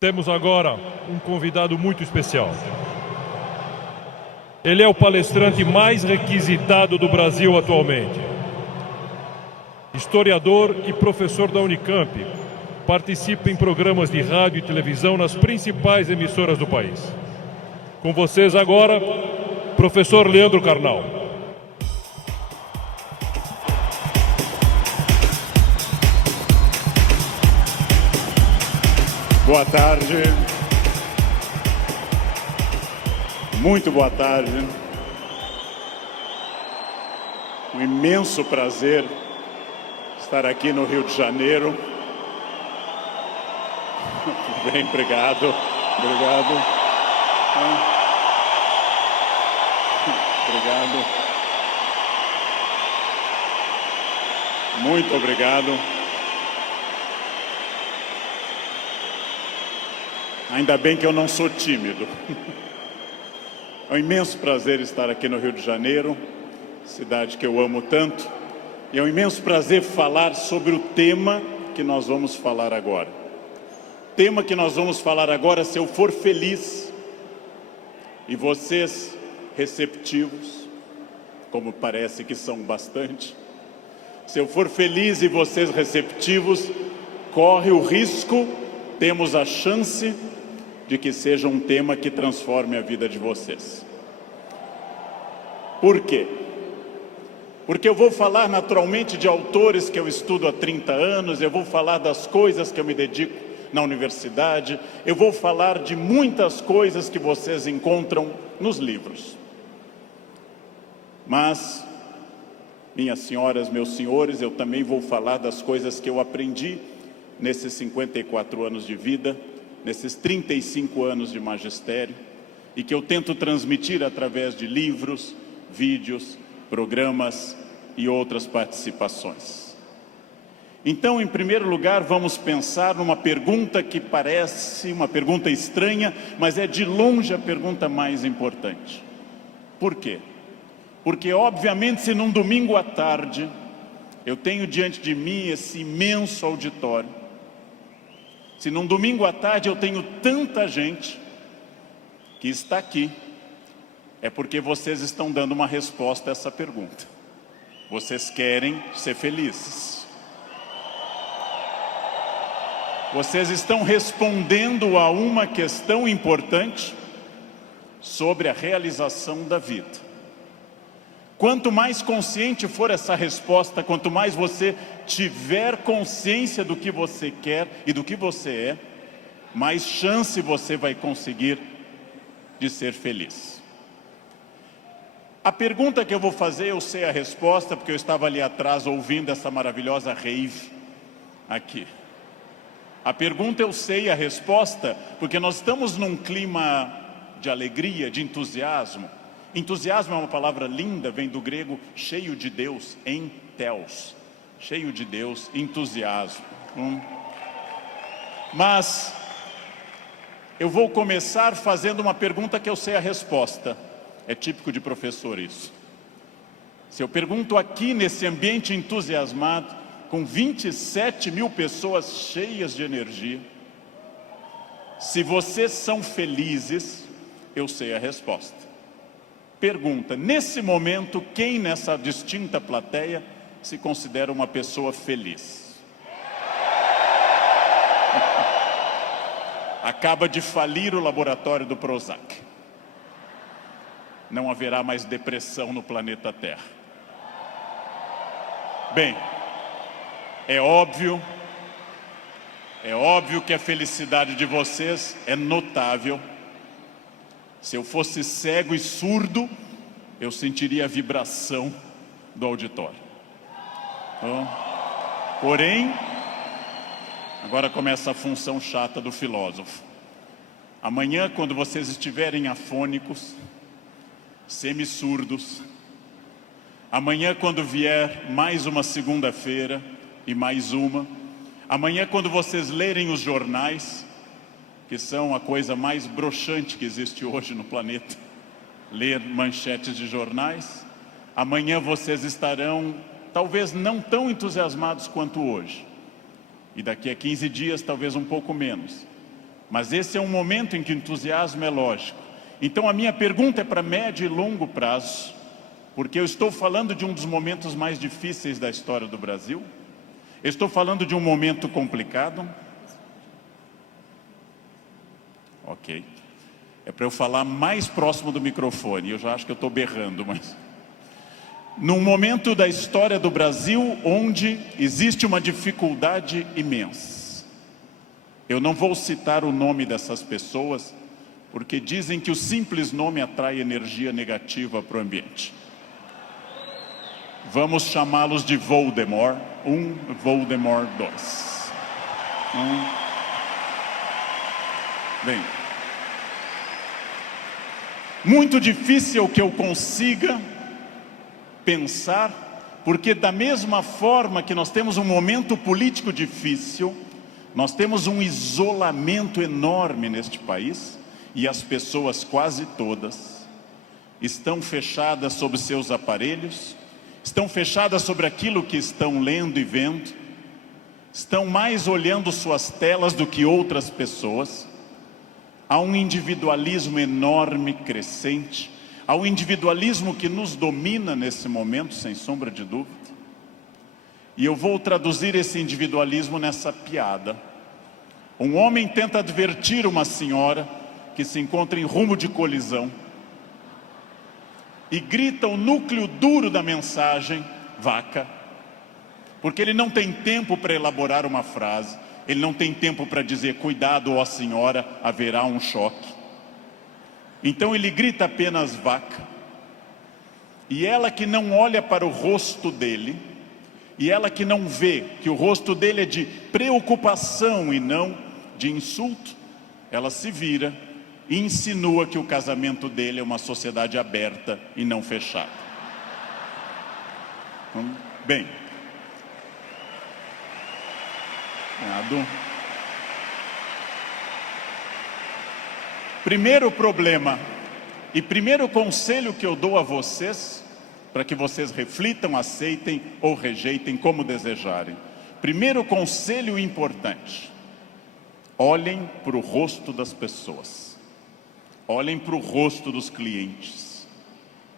Temos agora um convidado muito especial. Ele é o palestrante mais requisitado do Brasil atualmente. Historiador e professor da Unicamp, participa em programas de rádio e televisão nas principais emissoras do país. Com vocês agora, professor Leandro Carnal. Boa tarde. Muito boa tarde. Um imenso prazer estar aqui no Rio de Janeiro. Bem, obrigado. Obrigado. Obrigado. Muito obrigado. Ainda bem que eu não sou tímido. É um imenso prazer estar aqui no Rio de Janeiro, cidade que eu amo tanto. E é um imenso prazer falar sobre o tema que nós vamos falar agora. O tema que nós vamos falar agora, se eu for feliz, e vocês receptivos, como parece que são bastante, se eu for feliz e vocês receptivos, corre o risco, temos a chance de que seja um tema que transforme a vida de vocês. Por quê? Porque eu vou falar naturalmente de autores que eu estudo há 30 anos, eu vou falar das coisas que eu me dedico na universidade, eu vou falar de muitas coisas que vocês encontram nos livros. Mas, minhas senhoras, meus senhores, eu também vou falar das coisas que eu aprendi nesses 54 anos de vida, nesses 35 anos de magistério, e que eu tento transmitir através de livros, vídeos, programas e outras participações. Então, em primeiro lugar, vamos pensar numa pergunta que parece uma pergunta estranha, mas é de longe a pergunta mais importante. Por quê? Porque, obviamente, se num domingo à tarde eu tenho diante de mim esse imenso auditório, se num domingo à tarde eu tenho tanta gente que está aqui, é porque vocês estão dando uma resposta a essa pergunta. Vocês querem ser felizes. Vocês estão respondendo a uma questão importante sobre a realização da vida. Quanto mais consciente for essa resposta, quanto mais você tiver consciência do que você quer e do que você é, mais chance você vai conseguir de ser feliz. A pergunta que eu vou fazer, eu sei a resposta, porque eu estava ali atrás ouvindo essa maravilhosa rave aqui. A pergunta eu sei a resposta, porque nós estamos num clima de alegria, de entusiasmo. Entusiasmo é uma palavra linda, vem do grego cheio de Deus, entheos. Cheio de Deus, entusiasmo. Mas eu vou começar fazendo uma pergunta que eu sei a resposta. É típico de professor isso. Se eu pergunto aqui nesse ambiente entusiasmado, com 27 mil pessoas cheias de energia, se vocês são felizes, eu sei a resposta. Pergunta, nesse momento, quem nessa distinta plateia se considera uma pessoa feliz? Acaba de falir o laboratório do Prozac. Não haverá mais depressão no planeta Terra. Bem, é óbvio que a felicidade de vocês é notável. Se eu fosse cego e surdo, eu sentiria a vibração do auditório. Porém, agora começa a função chata do filósofo. Amanhã, quando vocês estiverem afônicos, semi-surdos, amanhã, quando vier mais uma segunda-feira e mais uma, amanhã, quando vocês lerem os jornais, que são a coisa mais broxante que existe hoje no planeta, ler manchetes de jornais, amanhã vocês estarão talvez não tão entusiasmados quanto hoje, e daqui a 15 dias talvez um pouco menos, Mas esse é um momento em que o entusiasmo é lógico. Então a minha pergunta é para médio e longo prazo, porque eu estou falando de um dos momentos mais difíceis da história do Brasil. Eu estou falando de um momento complicado. Ok. É para eu falar mais próximo do microfone. Eu já acho que eu estou berrando, mas... Num momento da história do Brasil onde existe uma dificuldade imensa. Eu não vou citar o nome dessas pessoas, porque dizem que o simples nome atrai energia negativa para o ambiente. Vamos chamá-los de Voldemort 1, Voldemort 2. Bem, muito difícil que eu consiga pensar, porque da mesma forma que nós temos um momento político difícil, nós temos um isolamento enorme neste país, e as pessoas quase todas estão fechadas sobre seus aparelhos, estão fechadas sobre aquilo que estão lendo e vendo, estão mais olhando suas telas do que outras pessoas. Há um individualismo enorme, crescente. Há um individualismo que nos domina nesse momento, sem sombra de dúvida. E eu vou traduzir esse individualismo nessa piada. Um homem tenta advertir uma senhora que se encontra em rumo de colisão e grita o núcleo duro da mensagem, vaca, porque ele não tem tempo para elaborar uma frase, ele não tem tempo para dizer, cuidado, ó senhora, haverá um choque. Então ele grita apenas vaca. E ela que não olha para o rosto dele, e ela que não vê que o rosto dele é de preocupação e não de insulto, ela se vira e insinua que o casamento dele é uma sociedade aberta e não fechada. Bem, primeiro problema e primeiro conselho que eu dou a vocês, para que vocês reflitam, aceitem ou rejeitem como desejarem. Primeiro conselho importante: olhem para o rosto das pessoas, olhem para o rosto dos clientes,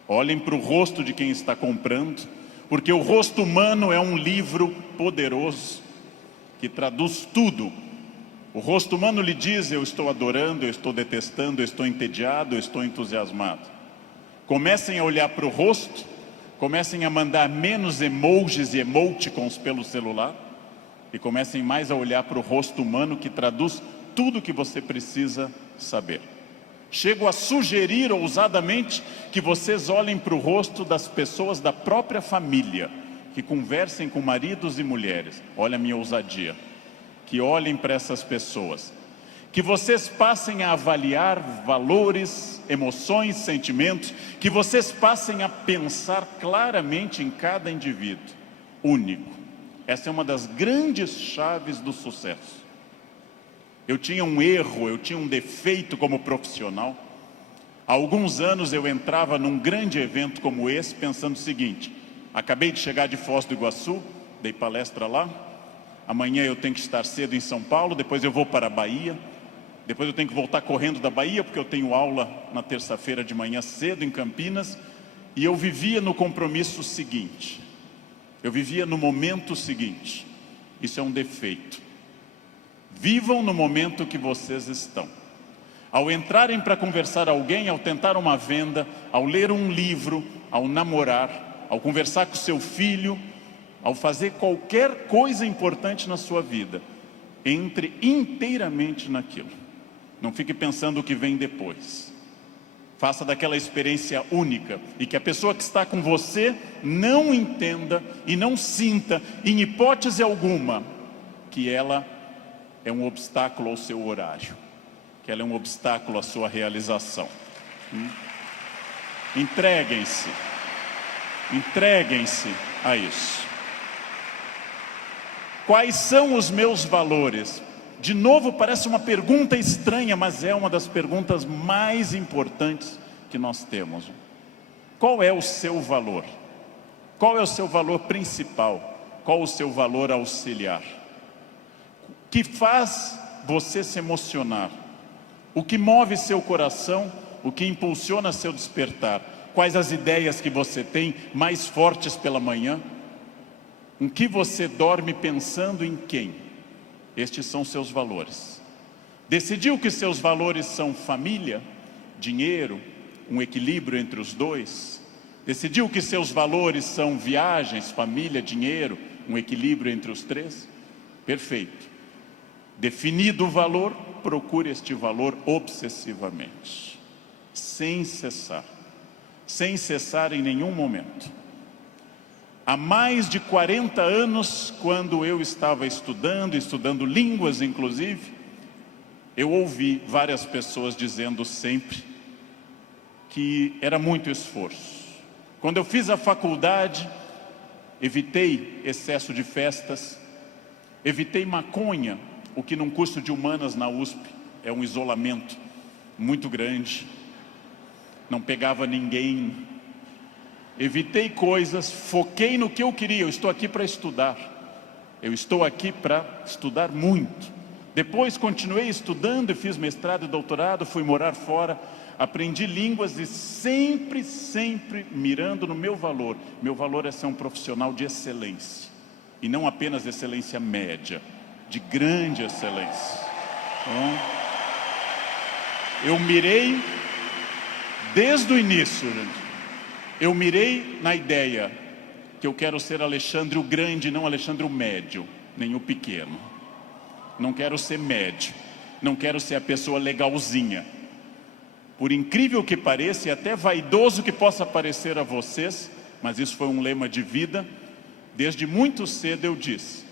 olhem para o rosto de quem está comprando, porque o rosto humano é um livro poderoso que traduz tudo. O rosto humano lhe diz, eu estou adorando, eu estou detestando, eu estou entediado, eu estou entusiasmado. Comecem a olhar para o rosto, comecem a mandar menos emojis e emoticons pelo celular e comecem mais a olhar para o rosto humano que traduz tudo o que você precisa saber. Chego a sugerir ousadamente que vocês olhem para o rosto das pessoas da própria família, que conversem com maridos e mulheres. Olha a minha ousadia. Que olhem para essas pessoas, que vocês passem a avaliar valores, emoções, sentimentos, que vocês passem a pensar claramente em cada indivíduo único. Essa é uma das grandes chaves do sucesso. Eu tinha um erro, eu tinha um defeito como profissional. Há alguns anos eu entrava num grande evento como esse pensando o seguinte: acabei de chegar de Foz do Iguaçu, dei palestra lá, amanhã eu tenho que estar cedo em São Paulo, depois eu vou para a Bahia, depois eu tenho que voltar correndo da Bahia, porque eu tenho aula na terça-feira de manhã cedo em Campinas, e eu vivia no compromisso seguinte, eu vivia no momento seguinte. Isso é um defeito. Vivam no momento que vocês estão. Ao entrarem para conversar com alguém, ao tentar uma venda, ao ler um livro, ao namorar, ao conversar com seu filho, ao fazer qualquer coisa importante na sua vida, entre inteiramente naquilo. Não fique pensando o que vem depois. Faça daquela experiência única e que a pessoa que está com você não entenda e não sinta, em hipótese alguma, que ela é um obstáculo ao seu horário, que ela é um obstáculo à sua realização. Entreguem-se a isso. Quais são os meus valores? De novo, parece uma pergunta estranha, mas é uma das perguntas mais importantes que nós temos. Qual é o seu valor? Qual é o seu valor principal? Qual o seu valor auxiliar? Que faz você se emocionar? O que move seu coração, o que impulsiona seu despertar? Quais as ideias que você tem mais fortes pela manhã? Em que você dorme pensando em quem? Estes são seus valores. Decidiu que seus valores são família, dinheiro, um equilíbrio entre os dois? Decidiu que seus valores são viagens, família, dinheiro, um equilíbrio entre os três? Perfeito. Definido o valor, procure este valor obsessivamente, sem cessar em nenhum momento. Há mais de 40 anos, quando eu estava estudando línguas inclusive, eu ouvi várias pessoas dizendo sempre que era muito esforço. Quando eu fiz a faculdade, evitei excesso de festas, evitei maconha, o que num curso de humanas na USP é um isolamento muito grande. Não pegava ninguém, evitei coisas, foquei no que eu queria. Eu estou aqui para estudar, eu estou aqui para estudar muito. Depois continuei estudando e fiz mestrado e doutorado, fui morar fora, aprendi línguas e sempre mirando no meu valor. Meu valor é ser um profissional de excelência, e não apenas excelência média, de grande excelência. Então, eu mirei desde o início, gente. Eu mirei na ideia que eu quero ser Alexandre o Grande, não Alexandre o Médio, nem o Pequeno. Não quero ser médio, não quero ser a pessoa legalzinha. Por incrível que pareça, e até vaidoso que possa parecer a vocês, mas isso foi um lema de vida. Desde muito cedo eu disse,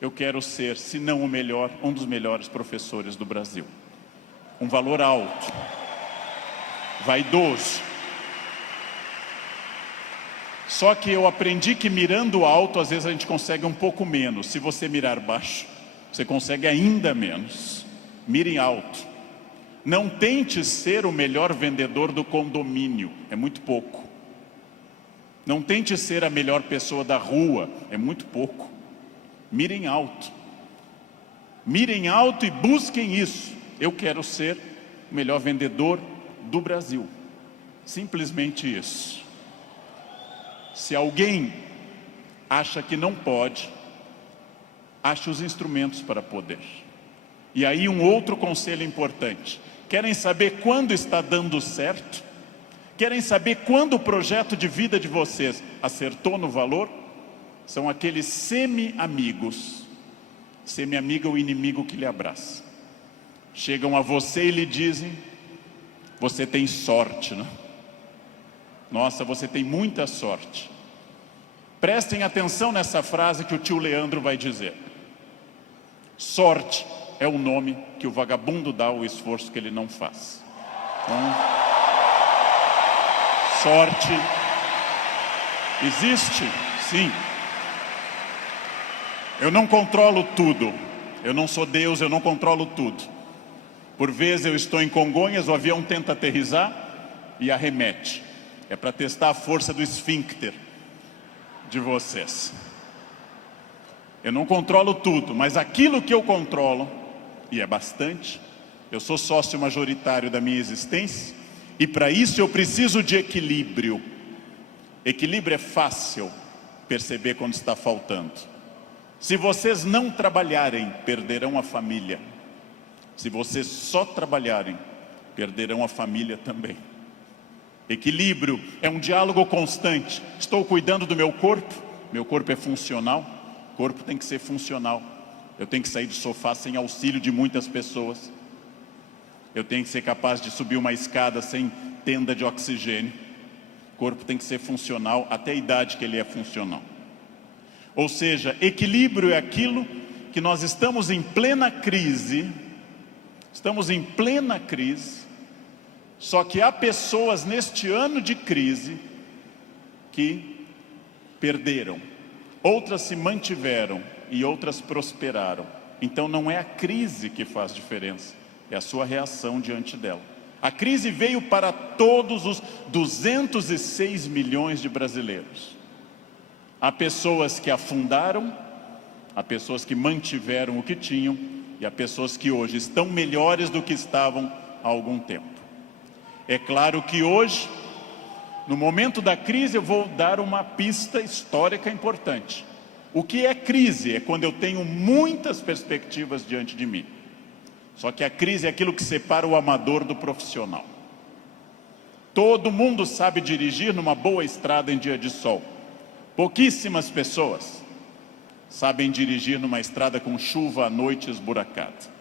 eu quero ser, se não o melhor, um dos melhores professores do Brasil. Um valor alto, vaidoso. Só que eu aprendi que mirando alto, às vezes a gente consegue um pouco menos. Se você mirar baixo, você consegue ainda menos. Mire alto. Não tente ser o melhor vendedor do condomínio, é muito pouco. Não tente ser a melhor pessoa da rua, é muito pouco. Mirem alto. Mirem alto e busquem isso. Eu quero ser o melhor vendedor do Brasil. Simplesmente isso. Se alguém acha que não pode, ache os instrumentos para poder. E aí um outro conselho importante. Querem saber quando está dando certo? Querem saber quando o projeto de vida de vocês acertou no valor? São aqueles semi-amigos. Semi-amigo é o inimigo que lhe abraça. Chegam a você e lhe dizem, você tem sorte, né? Nossa, você tem muita sorte. Prestem atenção nessa frase que o tio Leandro vai dizer. Sorte é o nome que o vagabundo dá ao esforço que ele não faz. Então, sorte existe, sim. Eu não controlo tudo. Eu não sou Deus, eu não controlo tudo. Por vezes eu estou em Congonhas, o avião tenta aterrissar e arremete. É para testar a força do esfíncter de vocês. Eu não controlo tudo, mas aquilo que eu controlo, e é bastante, eu sou sócio majoritário da minha existência, e para isso eu preciso de equilíbrio. Equilíbrio é fácil perceber quando está faltando. Se vocês não trabalharem, perderão a família. Se vocês só trabalharem, perderão a família também. Equilíbrio é um diálogo constante. Estou cuidando do meu corpo é funcional, o corpo tem que ser funcional. Eu tenho que sair do sofá sem auxílio de muitas pessoas. Eu tenho que ser capaz de subir uma escada sem tenda de oxigênio. O corpo tem que ser funcional até a idade que ele é funcional. Ou seja, equilíbrio é aquilo que nós estamos em plena crise. Estamos em plena crise. Só que há pessoas neste ano de crise que perderam, outras se mantiveram e outras prosperaram. Então não é a crise que faz diferença, é a sua reação diante dela. A crise veio para todos os 206 milhões de brasileiros. Há pessoas que afundaram, há pessoas que mantiveram o que tinham, e há pessoas que hoje estão melhores do que estavam há algum tempo. É claro que hoje, no momento da crise, eu vou dar uma pista histórica importante. O que é crise? É quando eu tenho muitas perspectivas diante de mim. Só que a crise é aquilo que separa o amador do profissional. Todo mundo sabe dirigir numa boa estrada em dia de sol. Pouquíssimas pessoas sabem dirigir numa estrada com chuva à noite esburacada.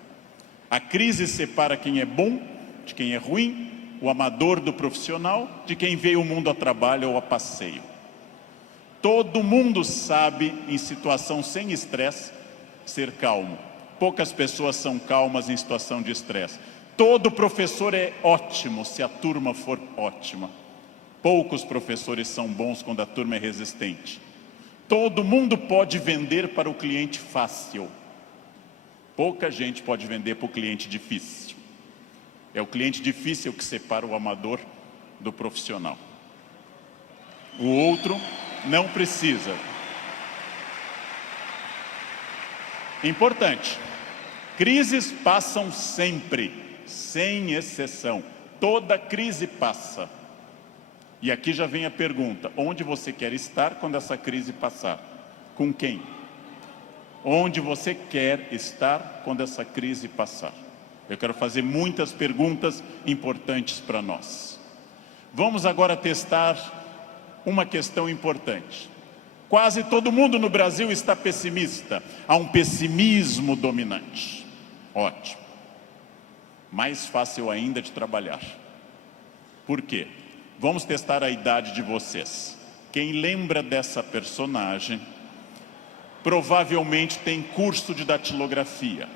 A crise separa quem é bom de quem é ruim, o amador do profissional, de quem veio o mundo a trabalho ou a passeio. Todo mundo sabe, em situação sem estresse, ser calmo. Poucas pessoas são calmas em situação de estresse. Todo professor é ótimo se a turma for ótima. Poucos professores são bons quando a turma é resistente. Todo mundo pode vender para o cliente fácil. Pouca gente pode vender para o cliente difícil. É o cliente difícil que separa o amador do profissional. O outro não precisa. Importante. Crises passam sempre, sem exceção. Toda crise passa. E aqui já vem a pergunta: onde você quer estar quando essa crise passar? Com quem? Onde você quer estar quando essa crise passar? Eu quero fazer muitas perguntas importantes para nós. Vamos agora testar uma questão importante. Quase todo mundo no Brasil está pessimista. Há um pessimismo dominante. Ótimo. Mais fácil ainda de trabalhar. Por quê? Vamos testar a idade de vocês. Quem lembra dessa personagem, provavelmente tem curso de datilografia.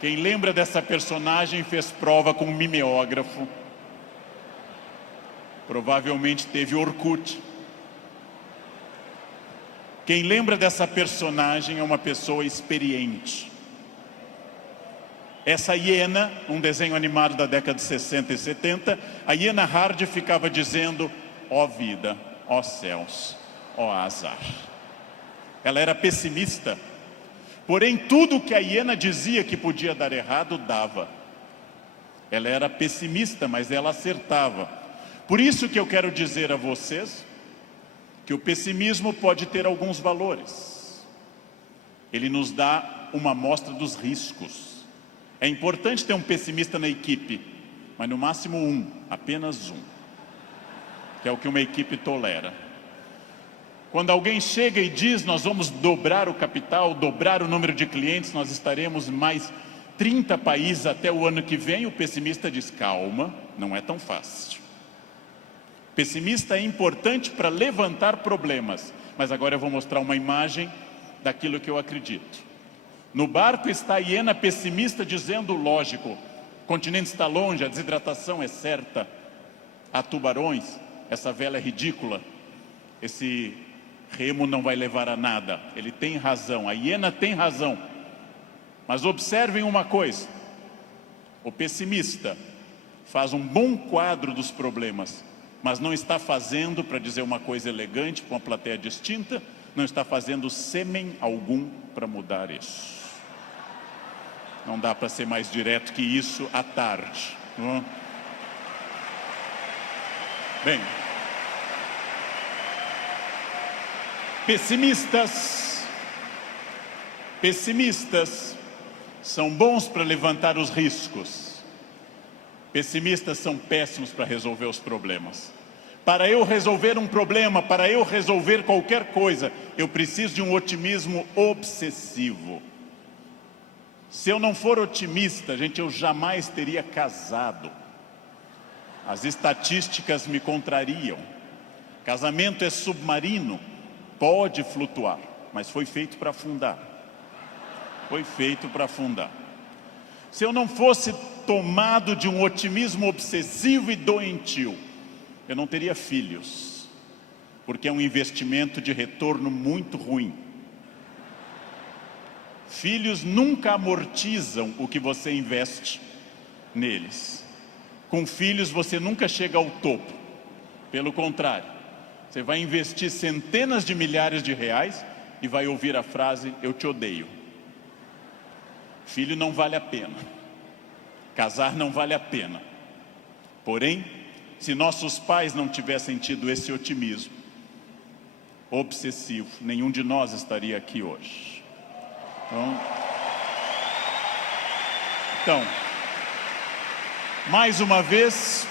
Quem lembra dessa personagem fez prova com um mimeógrafo. Provavelmente teve Orkut. Quem lembra dessa personagem é uma pessoa experiente. Essa hiena, um desenho animado da década de 60 e 70, a hiena Hard ficava dizendo: ó vida, ó céus, ó azar. Ela era pessimista, porém tudo que a hiena dizia que podia dar errado, dava. Ela era pessimista, mas ela acertava. Por isso que eu quero dizer a vocês que o pessimismo pode ter alguns valores. Ele nos dá uma amostra dos riscos. É importante ter um pessimista na equipe, mas no máximo um, apenas um, que é o que uma equipe tolera. Quando alguém chega e diz: nós vamos dobrar o capital, dobrar o número de clientes, nós estaremos em mais 30 países até o ano que vem, o pessimista diz: calma, não é tão fácil. Pessimista é importante para levantar problemas, mas agora eu vou mostrar uma imagem daquilo que eu acredito. No barco está a hiena pessimista dizendo: lógico, o continente está longe, a desidratação é certa, há tubarões, essa vela é ridícula, esse remo não vai levar a nada. Ele tem razão, a hiena tem razão. Mas observem uma coisa: o pessimista faz um bom quadro dos problemas, mas não está fazendo, para dizer uma coisa elegante para uma plateia distinta, não está fazendo sêmen algum para mudar isso. Não dá para ser mais direto que isso à tarde. Não? Bem, pessimistas são bons para levantar os riscos. Pessimistas são péssimos para resolver os problemas. Para eu resolver um problema, para eu resolver qualquer coisa, eu preciso de um otimismo obsessivo. Se eu não for otimista, gente, eu jamais teria casado. As estatísticas me contrariam. Casamento é submarino, pode flutuar, mas foi feito para afundar. Foi feito para afundar. Se eu não fosse tomado de um otimismo obsessivo e doentio, eu não teria filhos, porque é um investimento de retorno muito ruim. Filhos nunca amortizam o que você investe neles. Com filhos você nunca chega ao topo. Pelo contrário, você vai investir centenas de milhares de reais e vai ouvir a frase: eu te odeio. Filho não vale a pena. Casar não vale a pena. Porém, se nossos pais não tivessem tido esse otimismo obsessivo, nenhum de nós estaria aqui hoje. Então, mais uma vez,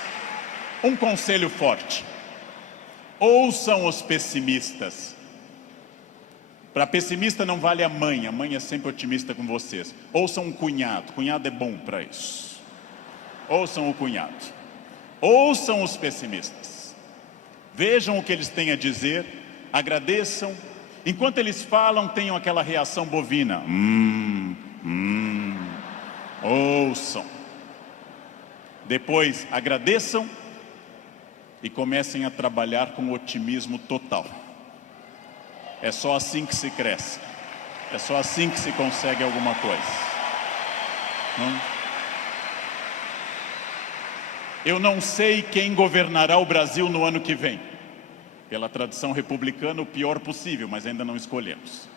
um conselho forte. Ouçam os pessimistas. Para pessimista não vale a mãe é sempre otimista com vocês. Ouçam um cunhado é bom para isso. Ouçam o cunhado. Ouçam os pessimistas. Vejam o que eles têm a dizer, agradeçam. Enquanto eles falam, tenham aquela reação bovina. Ouçam. Depois agradeçam e comecem a trabalhar com otimismo total. É só assim que se cresce. É só assim que se consegue alguma coisa. Eu não sei quem governará o Brasil no ano que vem. Pela tradição republicana, o pior possível, mas ainda não escolhemos.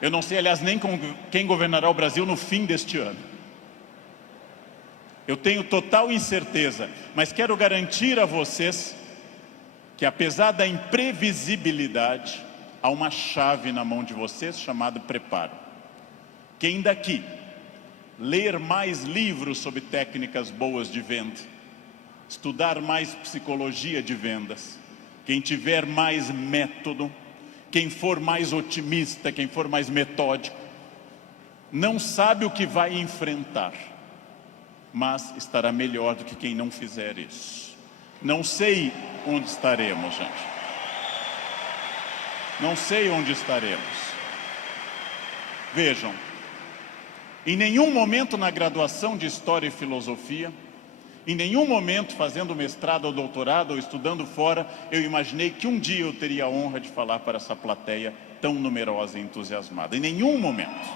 Eu não sei, aliás, nem quem governará o Brasil no fim deste ano. Eu tenho total incerteza, mas quero garantir a vocês que, apesar da imprevisibilidade, há uma chave na mão de vocês chamada preparo. Quem daqui ler mais livros sobre técnicas boas de venda, estudar mais psicologia de vendas, quem tiver mais método, quem for mais otimista, quem for mais metódico, não sabe o que vai enfrentar, mas estará melhor do que quem não fizer isso. Não sei onde estaremos, gente. Não sei onde estaremos. Vejam, em nenhum momento na graduação de História e Filosofia, em nenhum momento fazendo mestrado ou doutorado ou estudando fora, eu imaginei que um dia eu teria a honra de falar para essa plateia tão numerosa e entusiasmada. Em nenhum momento.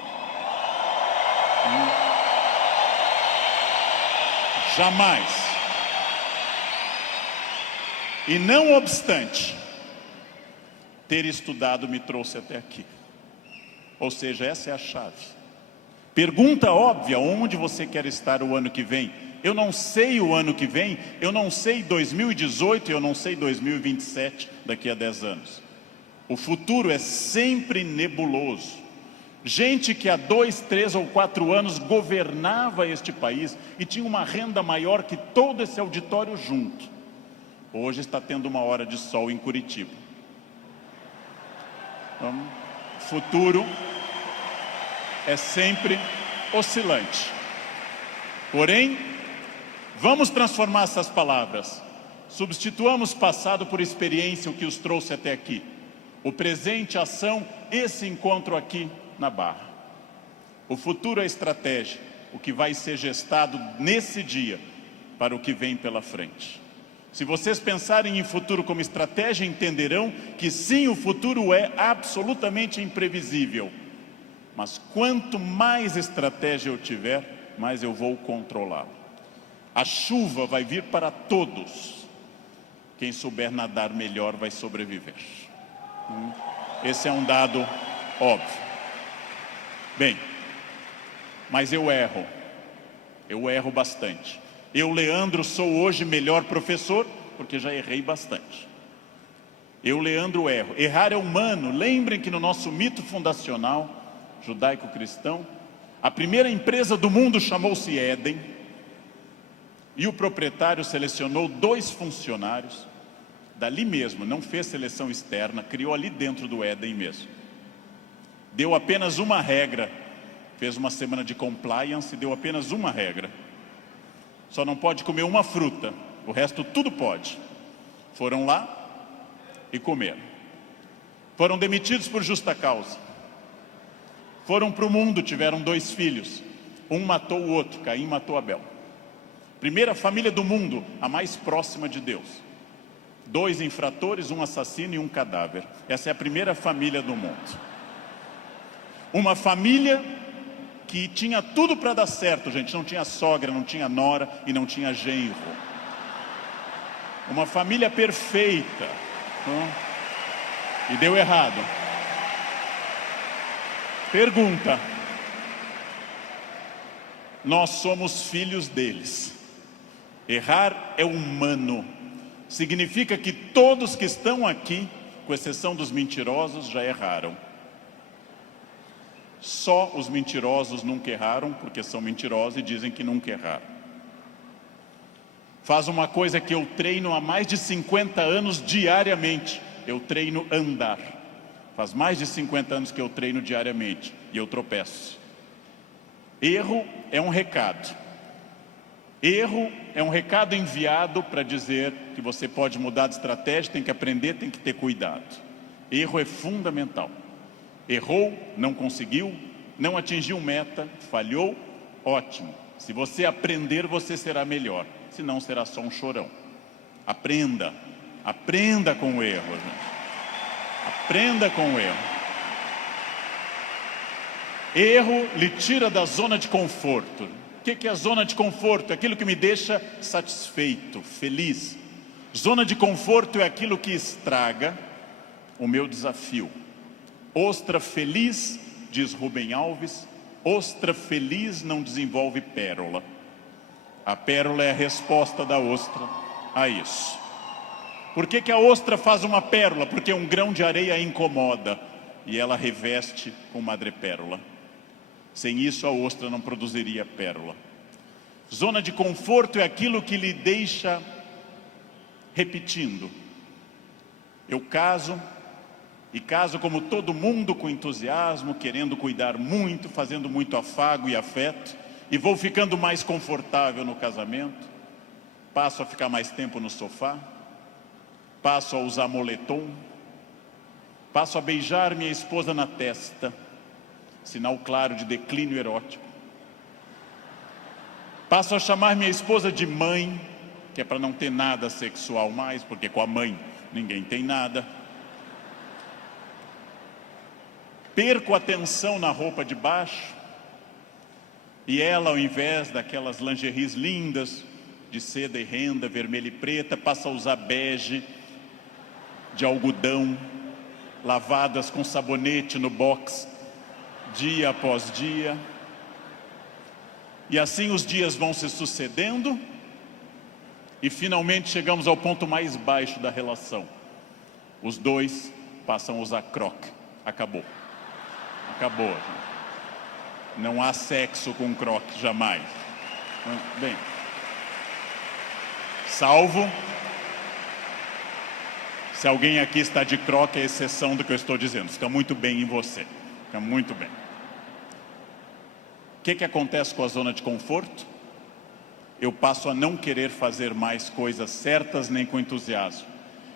Jamais. E não obstante, ter estudado me trouxe até aqui. Ou seja, essa é a chave. Pergunta óbvia, onde você quer estar o ano que vem? Eu não sei o ano que vem, eu não sei 2018, eu não sei 2027, daqui a 10 anos. O futuro é sempre nebuloso. Gente que há 2, 3 ou 4 anos governava este país e tinha uma renda maior que todo esse auditório junto. Hoje está tendo uma hora de sol em Curitiba. Então, o futuro é sempre oscilante. Porém, vamos transformar essas palavras. Substituamos passado por experiência, o que os trouxe até aqui. O presente, ação, esse encontro aqui na Barra. O futuro é estratégia, o que vai ser gestado nesse dia para o que vem pela frente. Se vocês pensarem em futuro como estratégia, entenderão que sim, o futuro é absolutamente imprevisível. Mas quanto mais estratégia eu tiver, mais eu vou controlá-lo. A chuva vai vir para todos. Quem souber nadar melhor vai sobreviver. Esse é um dado óbvio. Bem, mas eu erro bastante. Eu, Leandro, sou hoje melhor professor, porque já errei bastante. Eu, Leandro, erro. Errar é humano. Lembrem que no nosso mito fundacional, judaico-cristão, a primeira empresa do mundo chamou-se Éden, e o proprietário selecionou 2 funcionários, dali mesmo, não fez seleção externa, criou ali dentro do Éden mesmo. Deu apenas uma regra, fez uma semana de compliance e deu apenas uma regra. Só não pode comer uma fruta, o resto tudo pode. Foram lá e comeram. Foram demitidos por justa causa. Foram para o mundo, tiveram 2 filhos. Um matou o outro, Caim matou Abel. Primeira família do mundo, a mais próxima de Deus. 2 infratores, um assassino e um cadáver. Essa é a primeira família do mundo. Uma família que tinha tudo para dar certo, gente. Não tinha sogra, não tinha nora e não tinha genro. Uma família perfeita. E deu errado. Nós somos filhos deles. Errar é humano. Significa que todos que estão aqui, com exceção dos mentirosos, já erraram. Só os mentirosos nunca erraram, porque são mentirosos e dizem que nunca erraram. Faz uma coisa que eu treino há mais de 50 anos diariamente. Eu treino andar. Faz mais de 50 anos que eu treino diariamente e eu tropeço. Erro é um recado. Erro é um recado enviado para dizer que você pode mudar de estratégia, tem que aprender, tem que ter cuidado. Erro é fundamental. Errou, não conseguiu, não atingiu meta, falhou, ótimo. Se você aprender, você será melhor. Senão será só um chorão. Aprenda. Aprenda com o erro, gente. Aprenda com o erro. Erro lhe tira da zona de conforto. O que é a zona de conforto? É aquilo que me deixa satisfeito, feliz. Zona de conforto é aquilo que estraga o meu desafio. Ostra feliz, diz Rubem Alves, ostra feliz não desenvolve pérola. A pérola é a resposta da ostra a isso. Por que a ostra faz uma pérola? Porque um grão de areia a incomoda e ela reveste com madrepérola. Sem isso a ostra não produziria pérola. Zona de conforto é aquilo que lhe deixa repetindo. Eu caso, e caso como todo mundo com entusiasmo, querendo cuidar muito, fazendo muito afago e afeto, e vou ficando mais confortável no casamento, passo a ficar mais tempo no sofá, passo a usar moletom, passo a beijar minha esposa na testa, sinal claro de declínio erótico. Passo a chamar minha esposa de mãe, que é para não ter nada sexual mais, porque com a mãe ninguém tem nada. Perco a atenção na roupa de baixo, e ela, ao invés daquelas lingeries lindas, de seda e renda, vermelha e preta, passa a usar bege, de algodão, lavadas com sabonete no box, dia após dia. E assim os dias vão se sucedendo, e finalmente chegamos ao ponto mais baixo da relação. Os dois passam a usar croque. Acabou. Acabou, gente. Não há sexo com croque, jamais. Bem, salvo se alguém aqui está de croque, é exceção do que eu estou dizendo. Fica muito bem em você. Fica muito bem. O que acontece com a zona de conforto? Eu passo a não querer fazer mais coisas certas nem com entusiasmo.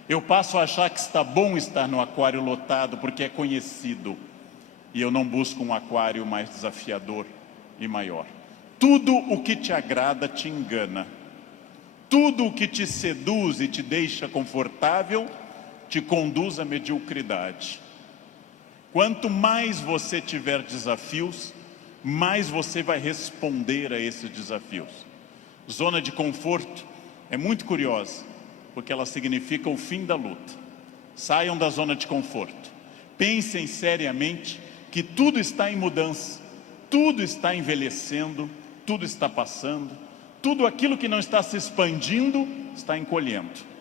Eu passo a achar que está bom estar no aquário lotado porque é conhecido. E eu não busco um aquário mais desafiador e maior. Tudo o que te agrada te engana. Tudo o que te seduz e te deixa confortável te conduz à mediocridade. Quanto mais você tiver desafios, mais você vai responder a esses desafios. Zona de conforto é muito curiosa, porque ela significa o fim da luta. Saiam da zona de conforto. Pensem seriamente que tudo está em mudança, tudo está envelhecendo, tudo está passando, tudo aquilo que não está se expandindo está encolhendo.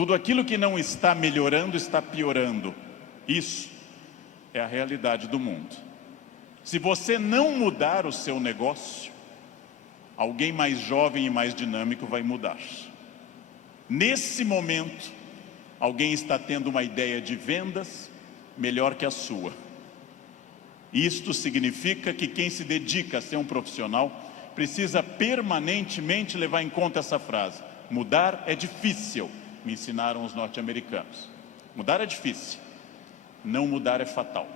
Tudo aquilo que não está melhorando está piorando. Isso é a realidade do mundo. Se você não mudar o seu negócio, alguém mais jovem e mais dinâmico vai mudar. Nesse momento, alguém está tendo uma ideia de vendas melhor que a sua. Isto significa que quem se dedica a ser um profissional precisa permanentemente levar em conta essa frase: mudar é difícil, me ensinaram os norte-americanos. Mudar é difícil, não mudar é fatal.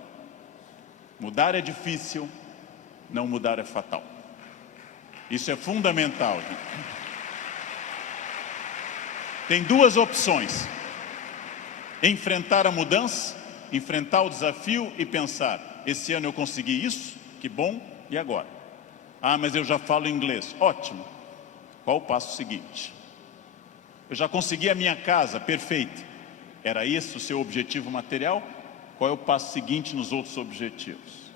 Mudar é difícil, não mudar é fatal. Isso é fundamental, gente. Tem duas opções: enfrentar a mudança, enfrentar o desafio e pensar: esse ano eu consegui isso, que bom, e agora? Ah, mas eu já falo inglês. Ótimo. Qual o passo seguinte? Eu já consegui a minha casa, perfeito. Era esse o seu objetivo material? Qual é o passo seguinte nos outros objetivos?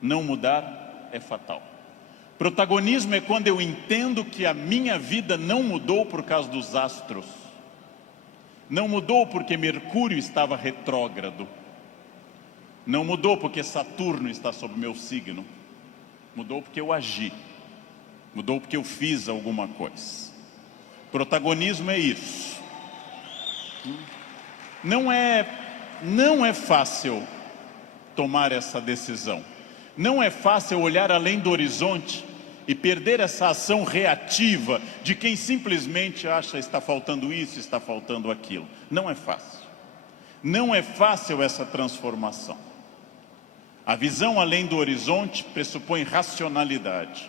Não mudar é fatal. Protagonismo é quando eu entendo que a minha vida não mudou por causa dos astros. Não mudou porque Mercúrio estava retrógrado. Não mudou porque Saturno está sob meu signo. Mudou porque eu agi. Mudou porque eu fiz alguma coisa. Protagonismo é isso. Não é fácil tomar essa decisão. Não é fácil olhar além do horizonte e perder essa ação reativa de quem simplesmente acha está faltando isso, está faltando aquilo. Não é fácil. Não é fácil essa transformação. A visão além do horizonte pressupõe racionalidade,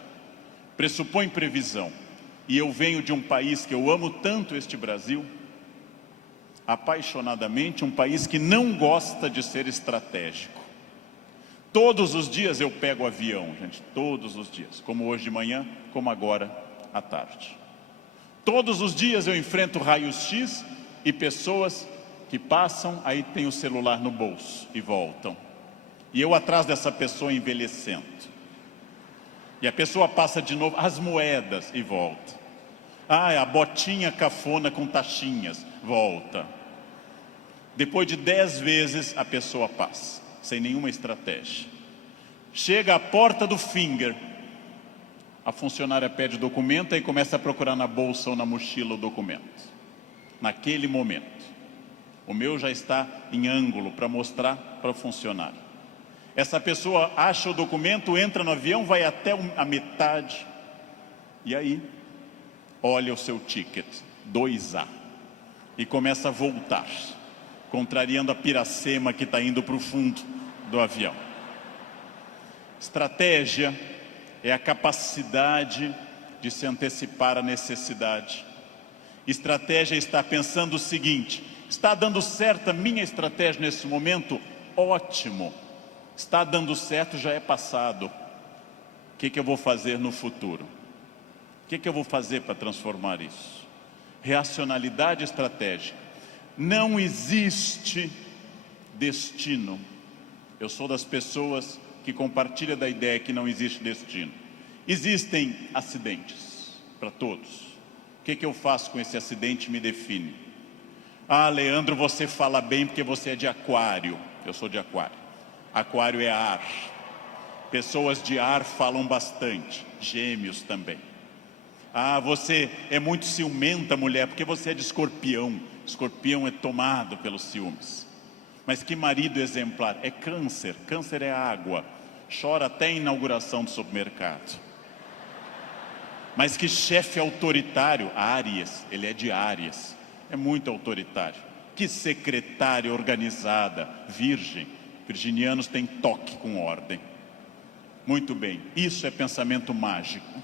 pressupõe previsão. E eu venho de um país que eu amo tanto, este Brasil, apaixonadamente, um país que não gosta de ser estratégico. Todos os dias eu pego avião, gente, todos os dias, como hoje de manhã, como agora à tarde. Todos os dias eu enfrento raios-x e pessoas que passam, aí tem o celular no bolso e voltam. E eu atrás dessa pessoa envelhecendo. E a pessoa passa de novo, as moedas e volta. A botinha cafona com taxinhas, volta. Depois de 10 vezes a pessoa passa, sem nenhuma estratégia. Chega à porta do Finger, a funcionária pede o documento e começa a procurar na bolsa ou na mochila o documento. Naquele momento, o meu já está em ângulo para mostrar para o funcionário. Essa pessoa acha o documento, entra no avião, vai até a metade e aí olha o seu ticket, 2A, e começa a voltar, contrariando a piracema que está indo para o fundo do avião. Estratégia é a capacidade de se antecipar à necessidade. Estratégia é estar pensando o seguinte: está dando certo a minha estratégia nesse momento? Ótimo. Está dando certo, já é passado. O que eu vou fazer no futuro? O que eu vou fazer para transformar isso? Racionalidade estratégica. Não existe destino. Eu sou das pessoas que compartilha da ideia que não existe destino. Existem acidentes para todos. O que eu faço com esse acidente me define. Leandro, você fala bem porque você é de aquário. Eu sou de aquário. Aquário é ar. Pessoas de ar falam bastante. Gêmeos também. Você é muito ciumenta, mulher, porque você é de escorpião. Escorpião é tomado pelos ciúmes. Mas que marido exemplar? É câncer. Câncer é água. Chora até a inauguração do supermercado. Mas que chefe autoritário? Áries. Ele é de Áries. É muito autoritário. Que secretária organizada? Virgem. Virginianos têm toque com ordem. Muito bem. Isso é pensamento mágico.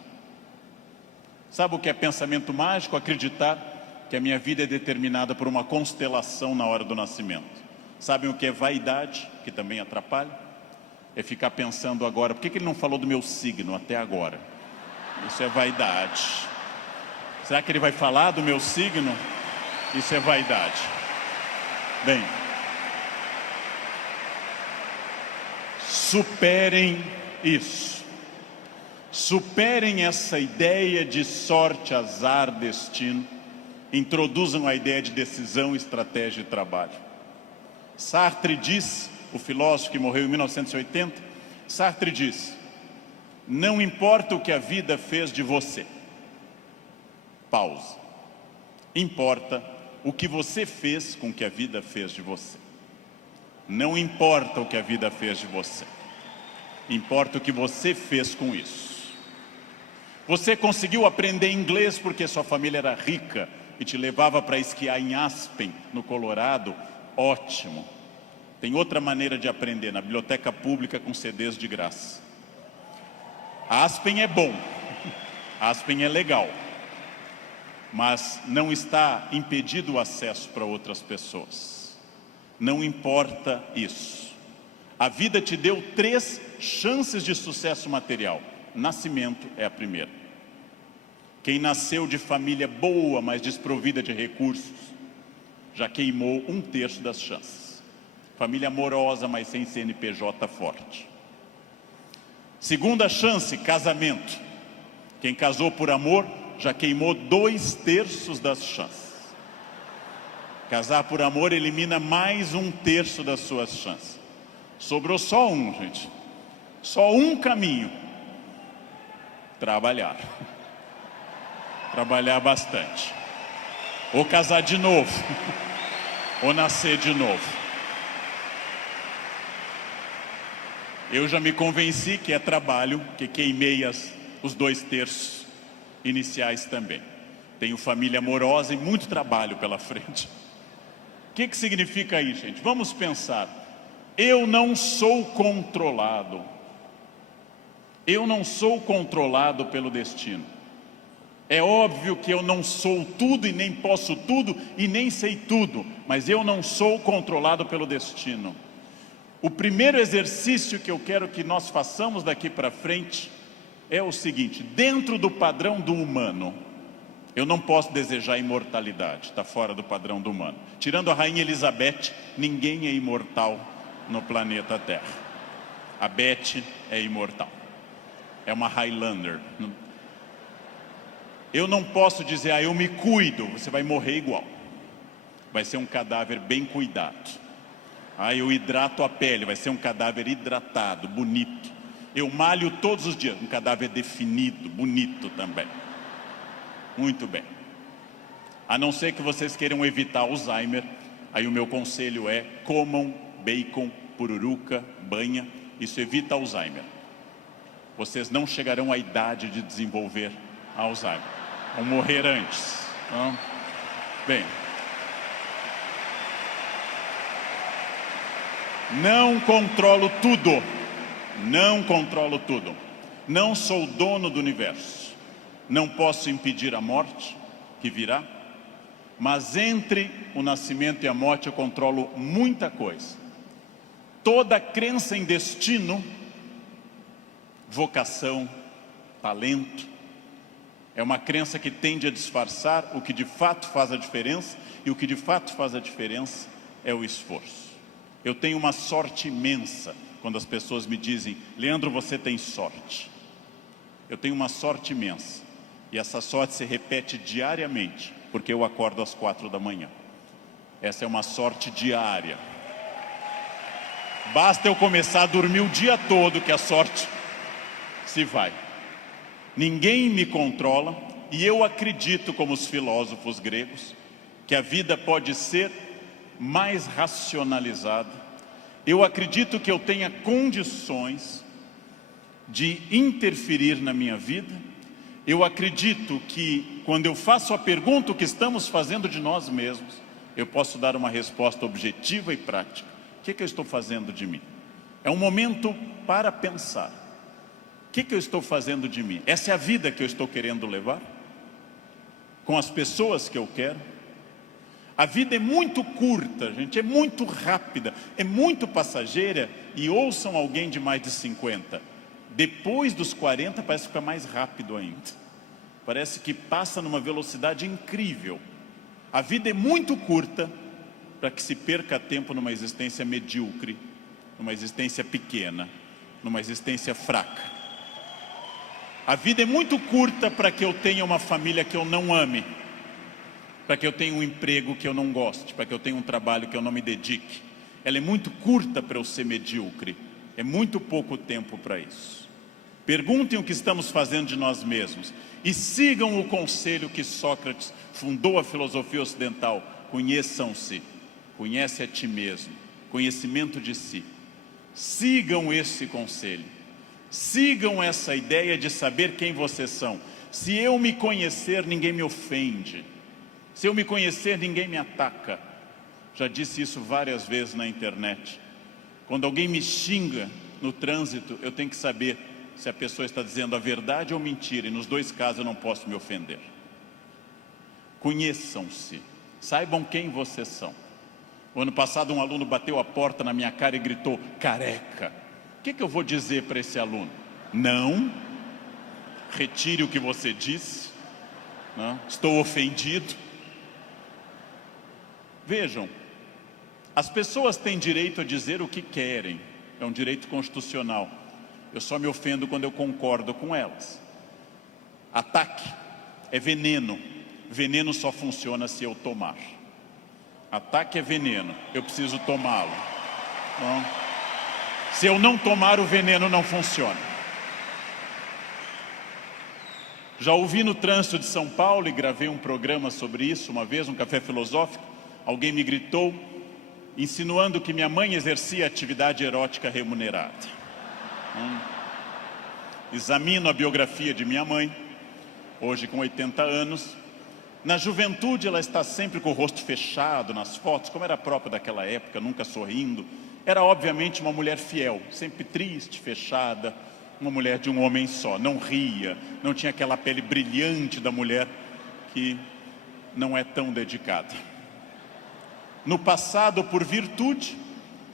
Sabe o que é pensamento mágico? Acreditar que a minha vida é determinada por uma constelação na hora do nascimento. Sabem o que é vaidade, que também atrapalha? É ficar pensando agora, por que ele não falou do meu signo até agora? Isso é vaidade. Será que ele vai falar do meu signo? Isso é vaidade. Bem, superem isso. Superem essa ideia de sorte, azar, destino. Introduzam a ideia de decisão, estratégia e trabalho. Sartre diz, o filósofo que morreu em 1980, Sartre diz: não importa o que a vida fez de você. Pausa. Importa o que você fez com o que a vida fez de você. Não importa o que a vida fez de você. Importa o que você fez com isso. Você conseguiu aprender inglês porque sua família era rica e te levava para esquiar em Aspen, no Colorado? Ótimo. Tem outra maneira de aprender, na biblioteca pública com CDs de graça. Aspen é bom, Aspen é legal, mas não está impedido o acesso para outras pessoas. Não importa isso. A vida te deu 3 chances de sucesso material. Nascimento é a primeira. Quem nasceu de família boa, mas desprovida de recursos, já queimou 1/3 das chances. Família amorosa, mas sem CNPJ forte. Segunda chance, casamento. Quem casou por amor já queimou 2/3 das chances. Casar por amor elimina mais 1/3 das suas chances. Sobrou só um, gente. Só um caminho. Trabalhar. Trabalhar bastante. Ou casar de novo. Ou nascer de novo. Eu já me convenci que é trabalho, que queimei os 2/3 iniciais também. Tenho família amorosa e muito trabalho pela frente. O que significa isso, gente? Vamos pensar. Eu não sou controlado. Eu não sou controlado pelo destino. É óbvio que eu não sou tudo e nem posso tudo e nem sei tudo, mas eu não sou controlado pelo destino. O primeiro exercício que eu quero que nós façamos daqui para frente é o seguinte: dentro do padrão do humano, eu não posso desejar imortalidade, está fora do padrão do humano. Tirando a rainha Elizabeth, ninguém é imortal no planeta Terra. A Beth é imortal, é uma Highlander. Eu não posso dizer, eu me cuido, você vai morrer igual. Vai ser um cadáver bem cuidado. Eu hidrato a pele, vai ser um cadáver hidratado, bonito. Eu malho todos os dias, um cadáver definido, bonito também. Muito bem. A não ser que vocês queiram evitar Alzheimer, aí o meu conselho é: comam bacon, pururuca, banha, isso evita Alzheimer. Vocês não chegarão à idade de desenvolver Alzheimer, vão morrer antes. Bem, não controlo tudo, não controlo tudo, não sou dono do universo, não posso impedir a morte que virá, mas entre o nascimento e a morte eu controlo muita coisa. Toda crença em destino, vocação, talento, é uma crença que tende a disfarçar o que de fato faz a diferença, e o que de fato faz a diferença é o esforço. Eu tenho uma sorte imensa quando as pessoas me dizem: Leandro, você tem sorte. Eu tenho uma sorte imensa, e essa sorte se repete diariamente, porque eu acordo às 4 da manhã. Essa é uma sorte diária. Basta eu começar a dormir o dia todo que a sorte se vai. Ninguém me controla, e eu acredito, como os filósofos gregos, que a vida pode ser mais racionalizada. Eu acredito que eu tenha condições de interferir na minha vida. Eu acredito que quando eu faço a pergunta o que estamos fazendo de nós mesmos, eu posso dar uma resposta objetiva e prática. O que eu estou fazendo de mim? É um momento para pensar. O que eu estou fazendo de mim? Essa é a vida que eu estou querendo levar? Com as pessoas que eu quero? A vida é muito curta, gente, é muito rápida, é muito passageira. E ouçam alguém de mais de 50. Depois dos 40 parece que fica mais rápido ainda. Parece que passa numa velocidade incrível. A vida é muito curta para que se perca tempo numa existência medíocre, numa existência pequena, numa existência fraca. A vida é muito curta para que eu tenha uma família que eu não ame, para que eu tenha um emprego que eu não goste, para que eu tenha um trabalho que eu não me dedique. Ela é muito curta para eu ser medíocre. É muito pouco tempo para isso. Perguntem o que estamos fazendo de nós mesmos e sigam o conselho que Sócrates fundou a filosofia ocidental: conheçam-se, conhece a ti mesmo, conhecimento de si. Sigam esse conselho, sigam essa ideia de saber quem vocês são. Se eu me conhecer, ninguém me ofende. Se eu me conhecer, ninguém me ataca. Já disse isso várias vezes na internet. Quando alguém me xinga no trânsito, eu tenho que saber se a pessoa está dizendo a verdade ou mentira, e nos dois casos eu não posso me ofender. Conheçam-se, saibam quem vocês são. O ano passado um aluno bateu a porta na minha cara e gritou: careca. O que eu vou dizer para esse aluno? Não, retire o que você disse, não, estou ofendido. Vejam, as pessoas têm direito a dizer o que querem, é um direito constitucional. Eu só me ofendo quando eu concordo com elas. Ataque é veneno. Veneno só funciona se eu tomar. Ataque é veneno, eu preciso tomá-lo. Então, se eu não tomar, o veneno não funciona. Já ouvi no trânsito de São Paulo e gravei um programa sobre isso uma vez, um café filosófico. Alguém me gritou, insinuando que minha mãe exercia atividade erótica remunerada. Examino a biografia de minha mãe, hoje com 80 anos. Na juventude ela está sempre com o rosto fechado nas fotos, como era próprio daquela época, nunca sorrindo. Era obviamente uma mulher fiel, sempre triste, fechada, uma mulher de um homem só. Não ria, não tinha aquela pele brilhante da mulher que não é tão dedicada. No passado por virtude,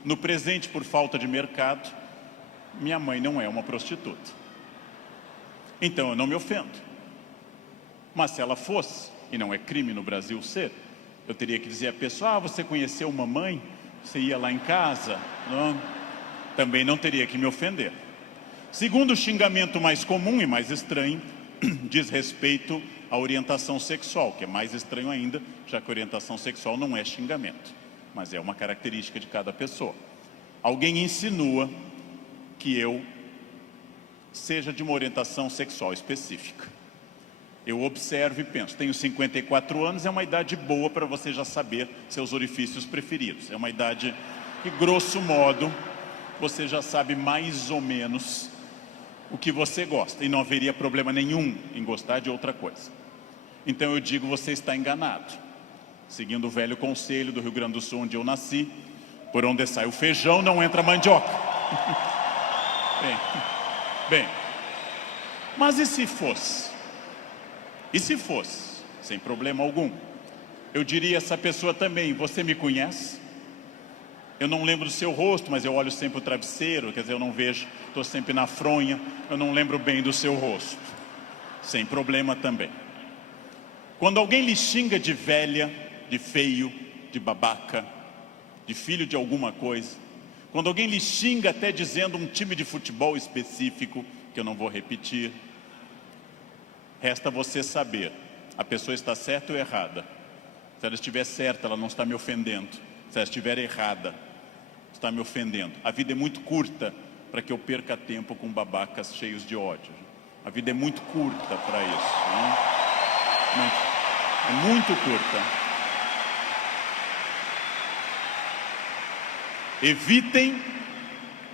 no presente por falta de mercado, minha mãe não é uma prostituta. Então eu não me ofendo. Mas se ela fosse, e não é crime no Brasil ser, eu teria que dizer à pessoa, você conheceu mamãe? Você ia lá em casa? Não. Também não teria que me ofender. Segundo xingamento mais comum e mais estranho, diz respeito à orientação sexual, que é mais estranho ainda, já que a orientação sexual não é xingamento, mas é uma característica de cada pessoa. Alguém insinua que eu seja de uma orientação sexual específica. Eu observo e penso, tenho 54 anos, é uma idade boa para você já saber seus orifícios preferidos. É uma idade que, grosso modo, você já sabe mais ou menos o que você gosta. E não haveria problema nenhum em gostar de outra coisa. Então eu digo, você está enganado. Seguindo o velho conselho do Rio Grande do Sul, onde eu nasci, por onde sai o feijão, não entra mandioca. Bem, mas e se fosse? E se fosse, sem problema algum, eu diria a essa pessoa também, você me conhece? Eu não lembro do seu rosto, mas eu olho sempre o travesseiro, quer dizer, eu não vejo, estou sempre na fronha, eu não lembro bem do seu rosto. Sem problema também. Quando alguém lhe xinga de velha, de feio, de babaca, de filho de alguma coisa, quando alguém lhe xinga até dizendo um time de futebol específico, que eu não vou repetir, resta você saber, a pessoa está certa ou errada. Se ela estiver certa, ela não está me ofendendo. Se ela estiver errada, está me ofendendo. A vida é muito curta para que eu perca tempo com babacas cheios de ódio. A vida é muito curta para isso. É muito curta. Evitem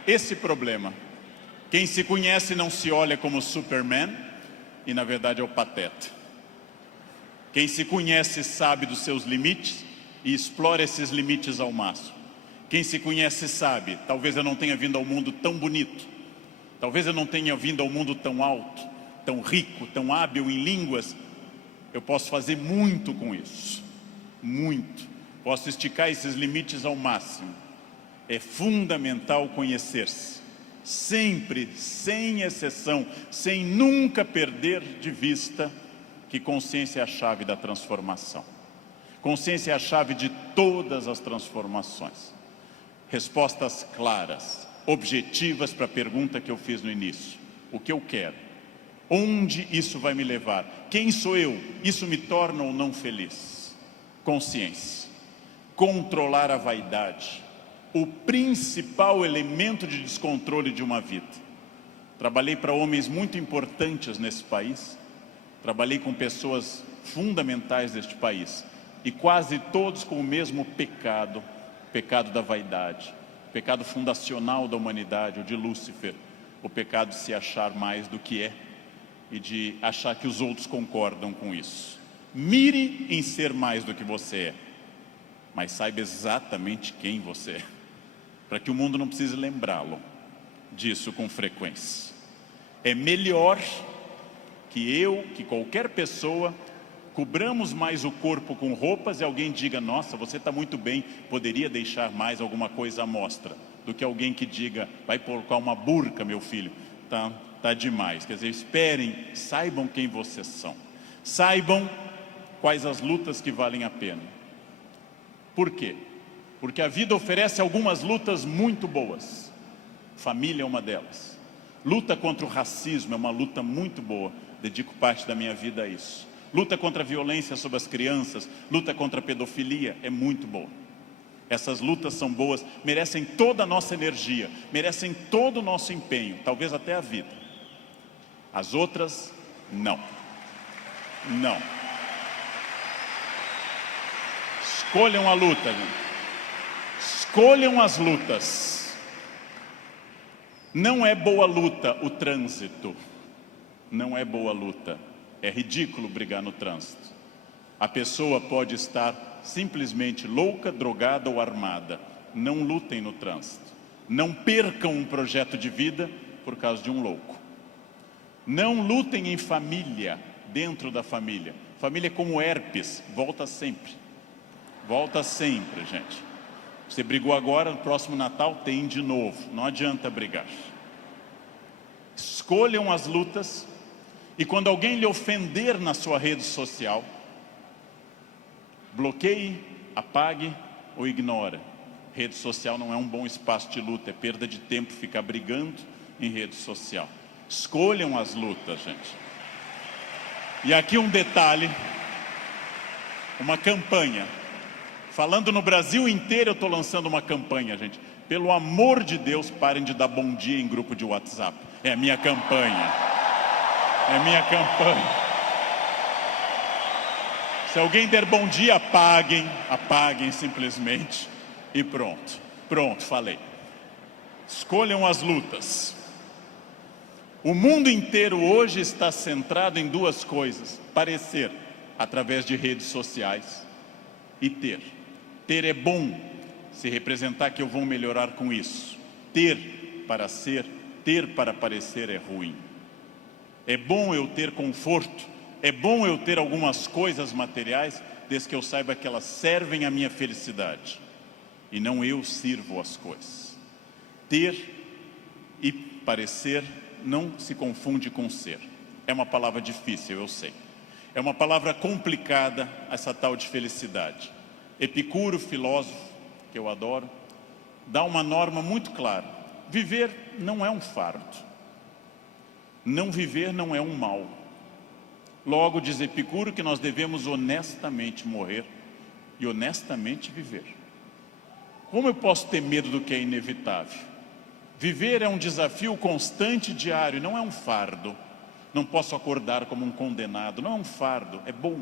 esse problema. Quem se conhece não se olha como Superman, e na verdade é o pateta. Quem se conhece sabe dos seus limites e explora esses limites ao máximo. Quem se conhece sabe, talvez eu não tenha vindo ao mundo tão bonito, talvez eu não tenha vindo ao mundo tão alto, tão rico, tão hábil em línguas. Eu posso fazer muito com isso, muito. Posso esticar esses limites ao máximo. É fundamental conhecer-se. Sempre, sem exceção, sem nunca perder de vista que consciência é a chave da transformação. Consciência é a chave de todas as transformações. Respostas claras, objetivas para a pergunta que eu fiz no início. O que eu quero? Onde isso vai me levar? Quem sou eu? Isso me torna ou não feliz? Consciência. Controlar a vaidade. O principal elemento de descontrole de uma vida. Trabalhei para homens muito importantes nesse país, trabalhei com pessoas fundamentais deste país, e quase todos com o mesmo pecado, o pecado da vaidade, o pecado fundacional da humanidade, o de Lúcifer, o pecado de se achar mais do que é, e de achar que os outros concordam com isso. Mire em ser mais do que você é, mas saiba exatamente quem você é, para que o mundo não precise lembrá-lo disso com frequência. É melhor que qualquer pessoa, cobramos mais o corpo com roupas e alguém diga, nossa, você está muito bem, poderia deixar mais alguma coisa à mostra, do que alguém que diga, vai colocar uma burca, meu filho, tá demais. Quer dizer, esperem, saibam quem vocês são, saibam quais as lutas que valem a pena. Por quê? Porque a vida oferece algumas lutas muito boas. Família é uma delas. Luta contra o racismo é uma luta muito boa. dedico parte da minha vida a isso. Luta contra a violência sobre as crianças, luta contra a pedofilia, é muito boa. Essas lutas são boas, merecem toda a nossa energia, merecem todo o nosso empenho, talvez até a vida. As outras, não. Não. Escolham a luta, gente. Escolham as lutas. Não é boa luta o trânsito. Não é boa luta. É ridículo brigar no trânsito. A pessoa pode estar simplesmente louca, drogada ou armada. Não lutem no trânsito. Não percam um projeto de vida por causa de um louco. Não lutem em família, dentro da família. Família é como herpes, volta sempre. Volta sempre, gente. Você brigou agora, no próximo Natal tem de novo. Não adianta brigar. Escolham as lutas. E quando alguém lhe ofender na sua rede social, bloqueie, apague ou ignore. Rede social não é um bom espaço de luta, é perda de tempo ficar brigando em rede social. Escolham as lutas, gente. E aqui um detalhe, uma campanha. Falando no Brasil inteiro, eu estou lançando uma campanha, gente. Pelo amor de Deus, parem de dar bom dia em grupo de WhatsApp. É a minha campanha. É minha campanha. Se alguém der bom dia, apaguem simplesmente e pronto. Pronto, falei. Escolham as lutas. O mundo inteiro hoje está centrado em duas coisas: parecer, através de redes sociais, e ter. Ter é bom, se representar que eu vou melhorar com isso. Ter para ser, ter para parecer é ruim. É bom eu ter conforto, é bom eu ter algumas coisas materiais, desde que eu saiba que elas servem à minha felicidade, e não eu sirvo as coisas. Ter e parecer não se confunde com ser. É uma palavra difícil, eu sei. É uma palavra complicada, essa tal de felicidade. Epicuro, filósofo, que eu adoro, dá uma norma muito clara. Viver não é um fardo. Não viver não é um mal. Logo, diz Epicuro que nós devemos honestamente morrer e honestamente viver. Como eu posso ter medo do que é inevitável? Viver é um desafio constante, diário, não é um fardo. Não posso acordar como um condenado, não é um fardo, é bom.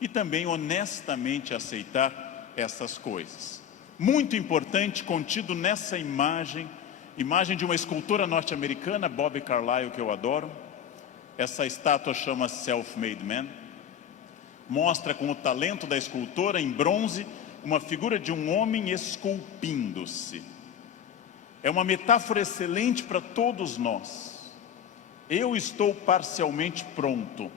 E também honestamente aceitar essas coisas. Muito importante, contido nessa imagem de uma escultora norte-americana, Bobby Carlyle, que eu adoro. Essa estátua chama Self-Made Man. Mostra com o talento da escultora, em bronze, uma figura de um homem esculpindo-se. É uma metáfora excelente para todos nós. Eu estou parcialmente pronto,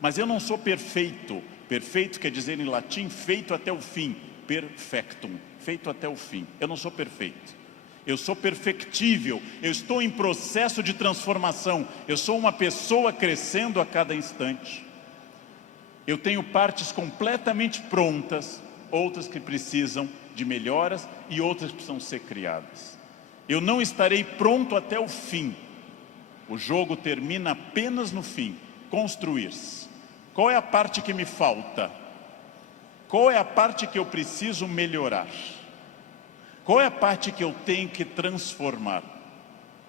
mas eu não sou perfeito. Perfeito quer dizer em latim, feito até o fim. Perfectum, feito até o fim. Eu não sou perfeito. Eu sou perfectível, eu estou em processo de transformação, eu sou uma pessoa crescendo a cada instante. Eu tenho partes completamente prontas, outras que precisam de melhoras e outras que precisam ser criadas. Eu não estarei pronto até o fim. O jogo termina apenas no fim, construir-se. Qual é a parte que me falta? Qual é a parte que eu preciso melhorar? Qual é a parte que eu tenho que transformar?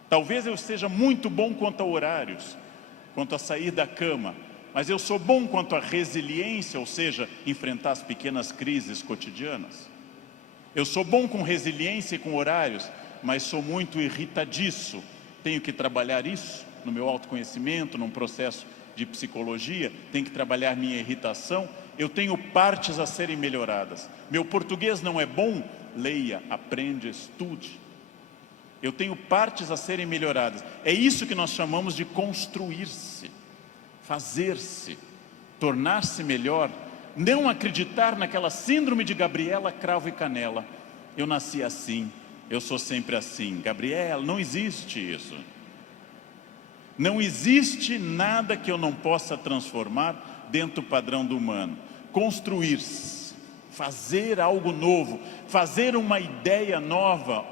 Talvez eu seja muito bom quanto a horários, quanto a sair da cama, mas eu sou bom quanto a resiliência, ou seja, enfrentar as pequenas crises cotidianas. Eu sou bom com resiliência e com horários, mas sou muito irritadiço. Tenho que trabalhar isso no meu autoconhecimento, num processo de psicologia, tenho que trabalhar minha irritação. Eu tenho partes a serem melhoradas. Meu português não é bom? Leia, aprende, estude. Eu tenho partes a serem melhoradas. É isso que nós chamamos de construir-se, fazer-se, tornar-se melhor. Não acreditar naquela síndrome de Gabriela, cravo e canela. Eu nasci assim, eu sou sempre assim. Gabriela, não existe isso. Não existe nada que eu não possa transformar dentro do padrão do humano. Construir-se. Fazer algo novo, fazer uma ideia nova,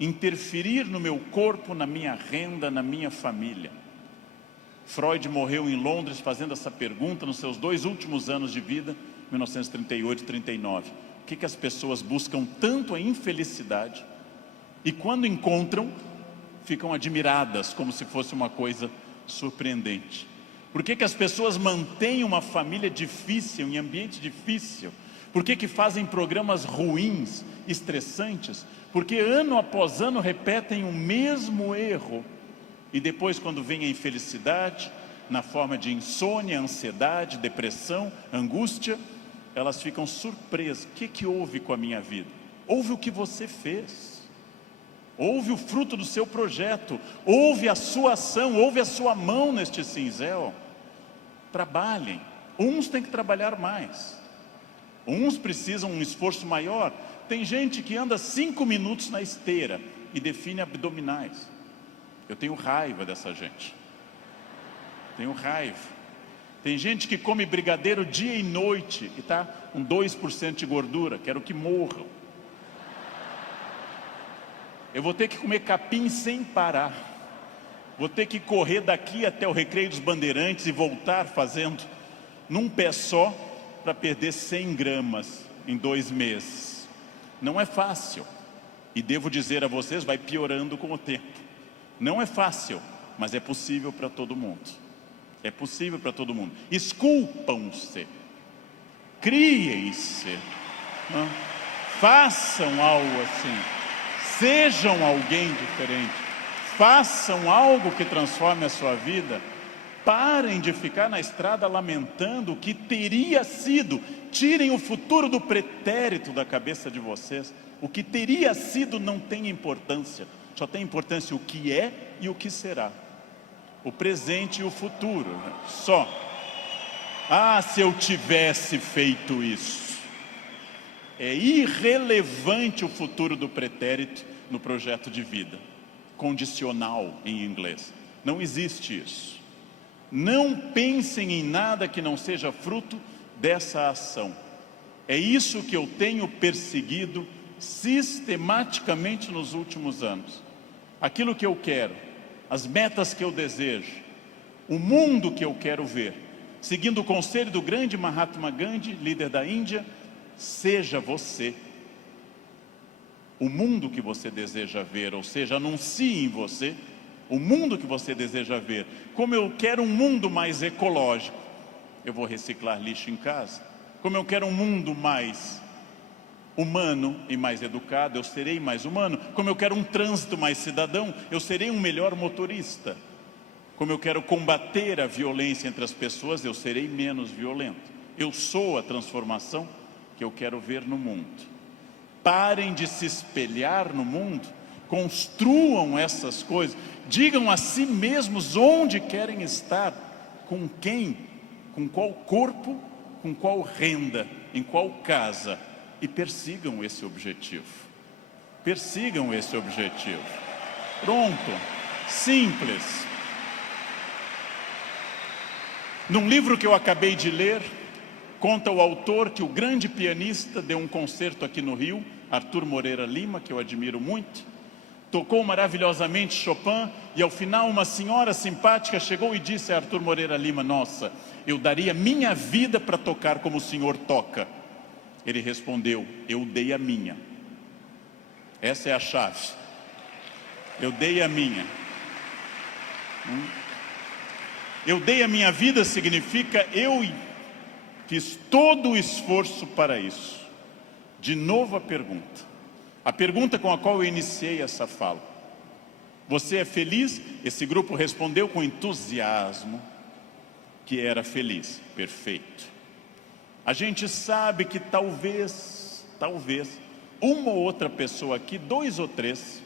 interferir no meu corpo, na minha renda, na minha família. Freud morreu em Londres fazendo essa pergunta nos seus 2 últimos anos de vida, 1938 e 39. O que as pessoas buscam tanto a infelicidade e quando encontram, ficam admiradas como se fosse uma coisa surpreendente? Por que as pessoas mantêm uma família difícil, em ambiente difícil? Por que fazem programas ruins, estressantes? Porque ano após ano repetem o mesmo erro. E depois, quando vem a infelicidade, na forma de insônia, ansiedade, depressão, angústia, elas ficam surpresas. O que houve com a minha vida? Houve o que você fez. Houve o fruto do seu projeto. Houve a sua ação, houve a sua mão neste cinzel. Trabalhem. Uns têm que trabalhar mais. Uns precisam um esforço maior. Tem gente que anda 5 minutos na esteira e define abdominais. Eu tenho raiva dessa gente. Tenho raiva. Tem gente que come brigadeiro dia e noite e está com 2% de gordura. Quero que morram. Eu vou ter que comer capim sem parar. Vou ter que correr daqui até o Recreio dos Bandeirantes e voltar fazendo num pé só para perder 100 gramas em 2 meses. Não é fácil. E devo dizer a vocês, vai piorando com o tempo. Não é fácil, mas é possível para todo mundo. É possível para todo mundo. Esculpam-se. Criem-se. Façam algo assim. Sejam alguém diferente. Façam algo que transforme a sua vida. Parem de ficar na estrada lamentando o que teria sido. Tirem o futuro do pretérito da cabeça de vocês. O que teria sido não tem importância. Só tem importância o que é e o que será. O presente e o futuro. Só. Ah, se eu tivesse feito isso. É irrelevante o futuro do pretérito no projeto de vida. Condicional em inglês. Não existe isso. Não pensem em nada que não seja fruto dessa ação. É isso que eu tenho perseguido sistematicamente nos últimos anos. Aquilo que eu quero, as metas que eu desejo, o mundo que eu quero ver, seguindo o conselho do grande Mahatma Gandhi, líder da Índia, seja você o mundo que você deseja ver, ou seja, anuncie em você o mundo que você deseja ver. Como eu quero um mundo mais ecológico, eu vou reciclar lixo em casa. Como eu quero um mundo mais humano e mais educado, eu serei mais humano. Como eu quero um trânsito mais cidadão, eu serei um melhor motorista. Como eu quero combater a violência entre as pessoas, eu serei menos violento. Eu sou a transformação que eu quero ver no mundo. Parem de se espelhar no mundo, construam essas coisas, digam a si mesmos onde querem estar, com quem, com qual corpo, com qual renda, em qual casa, e persigam esse objetivo. Persigam esse objetivo. Pronto, simples. Num livro que eu acabei de ler, conta o autor que o grande pianista deu um concerto aqui no Rio, Arthur Moreira Lima, que eu admiro muito, tocou maravilhosamente Chopin, e ao final uma senhora simpática chegou e disse a Arthur Moreira Lima: nossa, eu daria minha vida para tocar como o senhor toca. Ele respondeu: eu dei a minha. Essa é a chave. Eu dei a minha. Eu dei a minha vida significa eu fiz todo o esforço para isso. De novo a pergunta com a qual eu iniciei essa fala. Você é feliz? Esse grupo respondeu com entusiasmo que era feliz. Perfeito. A gente sabe que talvez, uma ou outra pessoa aqui, 2 ou 3,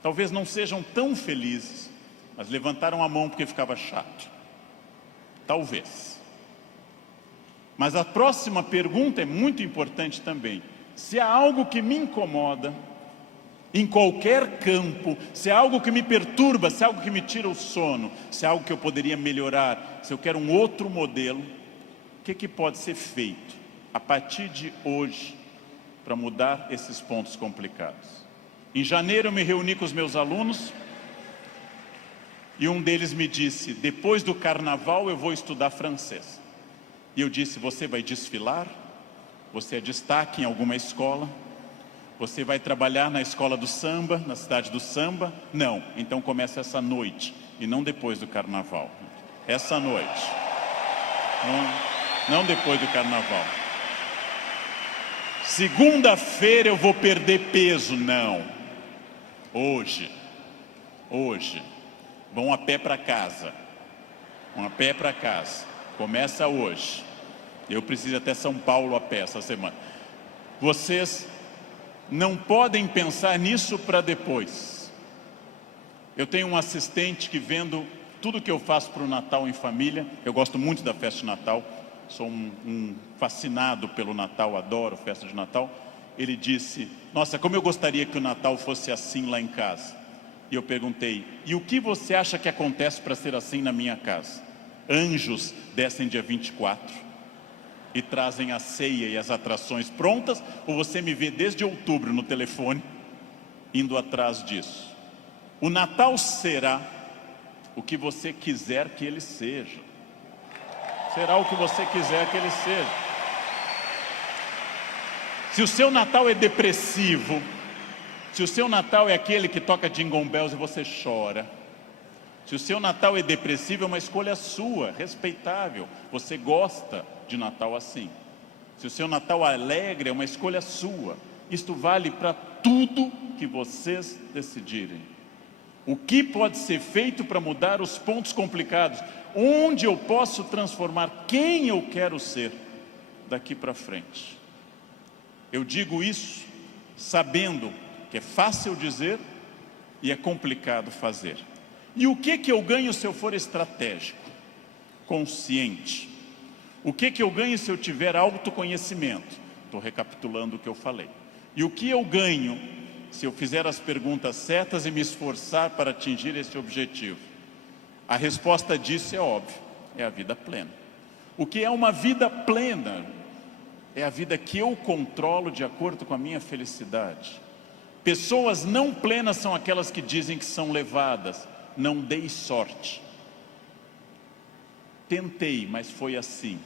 talvez não sejam tão felizes, mas levantaram a mão porque ficava chato. Talvez. Mas a próxima pergunta é muito importante também. Se há algo que me incomoda, em qualquer campo, se há algo que me perturba, se há algo que me tira o sono, se há algo que eu poderia melhorar, se eu quero um outro modelo, o que pode ser feito a partir de hoje para mudar esses pontos complicados? Em janeiro eu me reuni com os meus alunos E um deles me disse: depois do carnaval eu vou estudar francês. E eu disse: você vai desfilar? Você é destaque em alguma escola? Você vai trabalhar na escola do samba, na cidade do samba? Não, então começa essa noite, e não depois do carnaval. Essa noite. Não depois do carnaval. Segunda-feira eu vou perder peso. Não. Hoje. Vão a pé para casa. Começa hoje. Eu preciso ir até São Paulo a pé essa semana. Vocês não podem pensar nisso para depois. Eu tenho um assistente que, vendo tudo que eu faço para o Natal em família, eu gosto muito da festa de Natal, sou um fascinado pelo Natal, adoro festa de Natal. Ele disse: nossa, como eu gostaria que o Natal fosse assim lá em casa. E eu perguntei: e o que você acha que acontece para ser assim na minha casa? Anjos descem dia 24 e trazem a ceia e as atrações prontas, ou você me vê desde outubro no telefone indo atrás disso? O Natal será o que você quiser que ele seja. Será o que você quiser que ele seja. Se o seu Natal é depressivo, se o seu Natal é aquele que toca Jingle Bells e você chora, se o seu Natal é depressivo, é uma escolha sua, respeitável. Você gosta de Natal assim. Se o seu Natal é alegre, é uma escolha sua. Isto vale para tudo que vocês decidirem. O que pode ser feito para mudar os pontos complicados? Onde eu posso transformar quem eu quero ser daqui para frente? Eu digo isso sabendo que é fácil dizer e é complicado fazer. E o que eu ganho se eu for estratégico, consciente? O que eu ganho se eu tiver autoconhecimento? Estou recapitulando o que eu falei. E o que eu ganho se eu fizer as perguntas certas e me esforçar para atingir esse objetivo? A resposta disso é óbvia, é a vida plena. O que é uma vida plena? É a vida que eu controlo de acordo com a minha felicidade. Pessoas não plenas são aquelas que dizem que são levadas. Não dei sorte. Tentei, mas foi assim.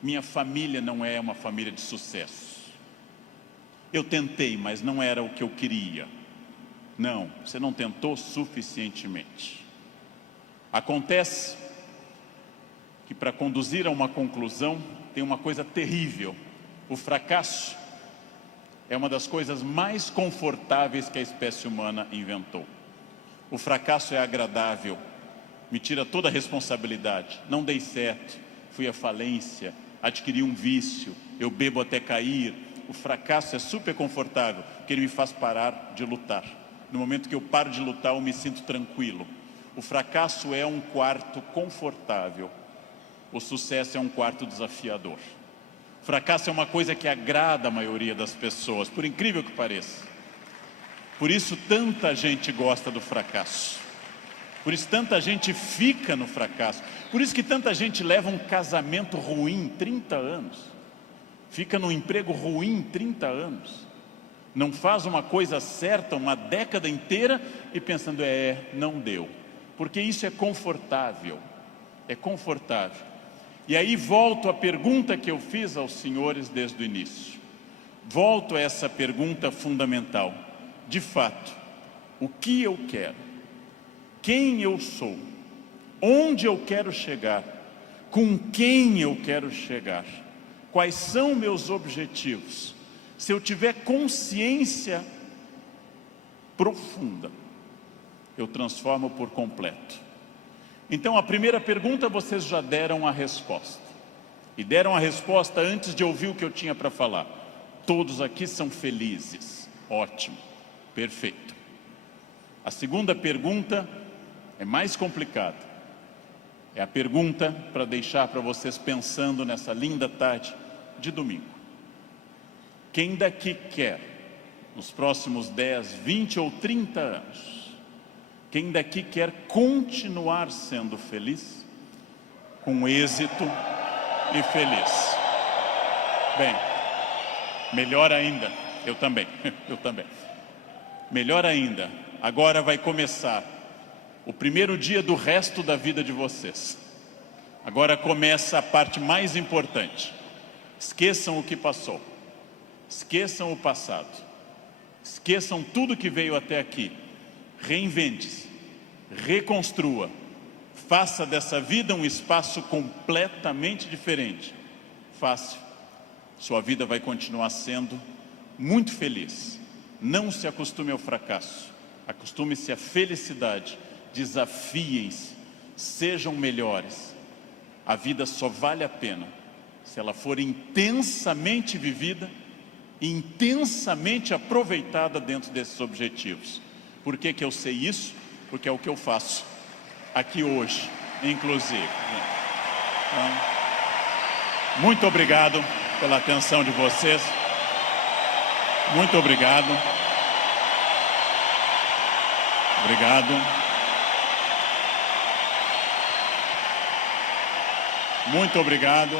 Minha família não é uma família de sucesso. Eu tentei, mas não era o que eu queria. Não, você não tentou suficientemente. Acontece que, para conduzir a uma conclusão, tem uma coisa terrível. O fracasso é uma das coisas mais confortáveis que a espécie humana inventou. O fracasso é agradável, me tira toda a responsabilidade. Não dei certo, fui à falência, adquiri um vício, eu bebo até cair. O fracasso é super confortável, porque ele me faz parar de lutar. No momento que eu paro de lutar, eu me sinto tranquilo. O fracasso é um quarto confortável, o sucesso é um quarto desafiador. O fracasso é uma coisa que agrada a maioria das pessoas, por incrível que pareça. Por isso tanta gente gosta do fracasso. Por isso tanta gente fica no fracasso. Por isso que tanta gente leva um casamento ruim 30 anos. Fica num emprego ruim 30 anos. Não faz uma coisa certa uma década inteira e pensando, não deu. Porque isso é confortável. É confortável. E aí volto à pergunta que eu fiz aos senhores desde o início. Volto a essa pergunta fundamental. De fato, o que eu quero? Quem eu sou? Onde eu quero chegar? Com quem eu quero chegar? Quais são meus objetivos? Se eu tiver consciência profunda, eu transformo por completo. Então, a primeira pergunta vocês já deram a resposta. E deram a resposta antes de ouvir o que eu tinha para falar. Todos aqui são felizes. Ótimo. Perfeito. A segunda pergunta é mais complicada. É a pergunta para deixar para vocês pensando nessa linda tarde de domingo. Quem daqui quer, nos próximos 10, 20 ou 30 anos, quem daqui quer continuar sendo feliz, com êxito e feliz? Bem, melhor ainda, eu também. Melhor ainda, agora vai começar o primeiro dia do resto da vida de vocês. Agora começa a parte mais importante. Esqueçam o que passou. Esqueçam o passado. Esqueçam tudo que veio até aqui. Reinvente-se. Reconstrua. Faça dessa vida um espaço completamente diferente. Fácil. Sua vida vai continuar sendo muito feliz. Não se acostume ao fracasso. Acostume-se à felicidade. Desafiem-se. Sejam melhores. A vida só vale a pena se ela for intensamente vivida, intensamente aproveitada dentro desses objetivos. Por que que eu sei isso? Porque é o que eu faço aqui hoje, inclusive. Então, muito obrigado pela atenção de vocês. Muito obrigado. Obrigado. Muito obrigado.